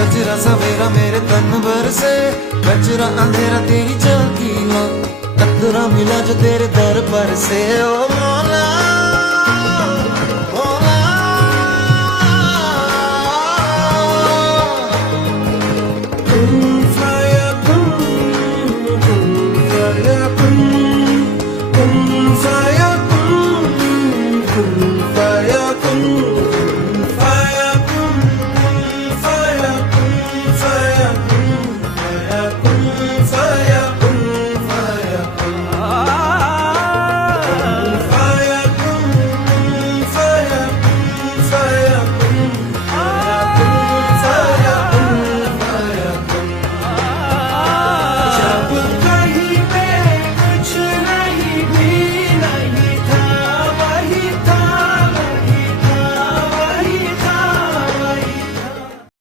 सजरा सवेरा मेरे तन भर से, कचरा अंधेरा तेरी झांकी हो, कतरा मिला जो तेरे दर पर से। ओ मौला